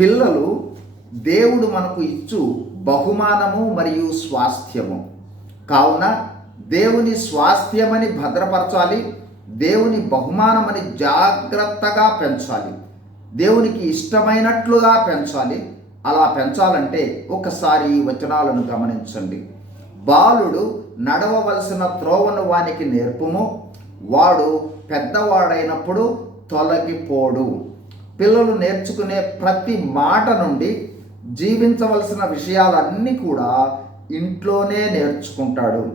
పిల్లలు దేవుడు మనకు ఇచ్చు బహుమానము మరియు స్వాస్థ్యము. కావున దేవుని స్వాస్థ్యమని భద్రపరచాలి దేవుని బహుమానమని జాగ్రత్తగా పెంచాలి దేవునికి ఇష్టమైనట్లుగా పెంచాలి. అలా పెంచాలంటే ఒకసారి ఈ వచనాలను గమనించండి. బాలుడు నడవవలసిన త్రోవను వానికి నేర్పుము. వాడు పెద్దవాడైనప్పుడు తొలగిపోడు. పిల్లలు నేర్చుకునే ప్రతి మాట నుండి జీవించవలసిన విషయాలన్నీ కూడా ఇంట్లోనే నేర్చుకుంటాడు.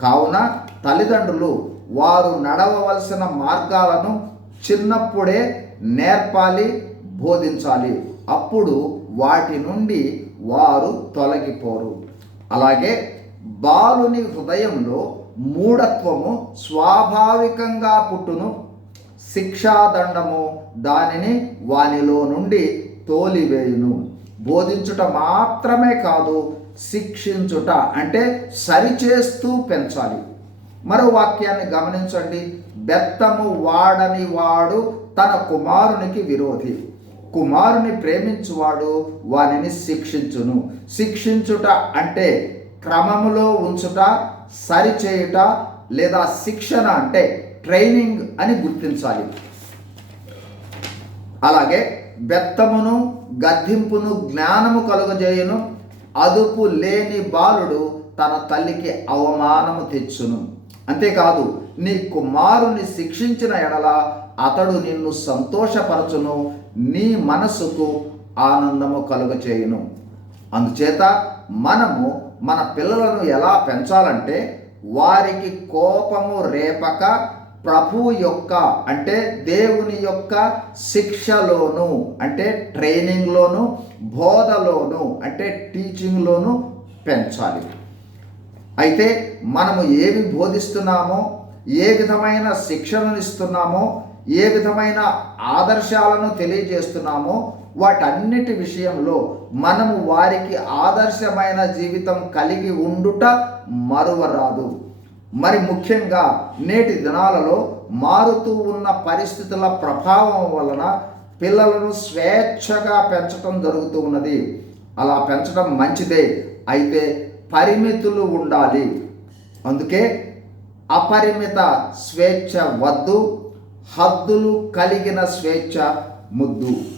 కావున తల్లిదండ్రులు వారు నడవవలసిన మార్గాలను చిన్నప్పుడే నేర్పాలి బోధించాలి. అప్పుడు వాటి నుండి వారు తొలగిపోరు. అలాగే బాలుని హృదయంలో మూఢత్వము స్వాభావికంగా పుట్టును శిక్షాదండము దానిని వానిలో నుండి తోలివేయును. బోధించుట మాత్రమే కాదు శిక్షించుట అంటే సరిచేస్తూ పెంచాలి. మరో వాక్యాన్ని గమనించండి. బెత్తము వాడని వాడు తన కుమారునికి విరోధి. కుమారుని ప్రేమించువాడు వానిని శిక్షించును. శిక్షించుట అంటే క్రమములో ఉంచుట సరిచేయుట లేదా శిక్షణ అంటే ట్రైనింగ్ అని గుర్తించాలి. అలాగే బెత్తమును గద్దింపును జ్ఞానము కలుగజేయును. అదుపు లేని బాలుడు తన తల్లికి అవమానము తెచ్చును. అంతేకాదు నీ కుమారుని శిక్షించిన ఎడల అతడు నిన్ను సంతోషపరచును నీ మనసుకు ఆనందము కలుగచేయును. అందుచేత మనము మన పిల్లలను ఎలా పెంచాలంటే వారికి కోపము రేపక ప్రభు యొక్క అంటే దేవుని యొక్క శిక్షలోను అంటే ట్రైనింగ్లోను బోధలోను అంటే టీచింగ్లోను పెంచాలి. అయితే మనము ఏమి బోధిస్తున్నామో ఏ విధమైన శిక్షణను ఇస్తున్నామో ఏ విధమైన ఆదర్శాలను తెలియజేస్తున్నామో వాటన్నిటి విషయంలో మనము వారికి ఆదర్శమైన జీవితం కలిగి ఉండుట మరువరాదు. మరి ముఖ్యంగా నేటి దినాలలో మారుతూ ఉన్న పరిస్థితుల ప్రభావం వలన పిల్లలను స్వేచ్ఛగా పెంచటం జరుగుతూ ఉన్నది. అలా పెంచడం మంచిదే అయితే పరిమితులు ఉండాలి. అందుకే అపరిమిత స్వేచ్ఛ వద్దు హద్దులు కలిగిన స్వేచ్ఛ ముద్దు.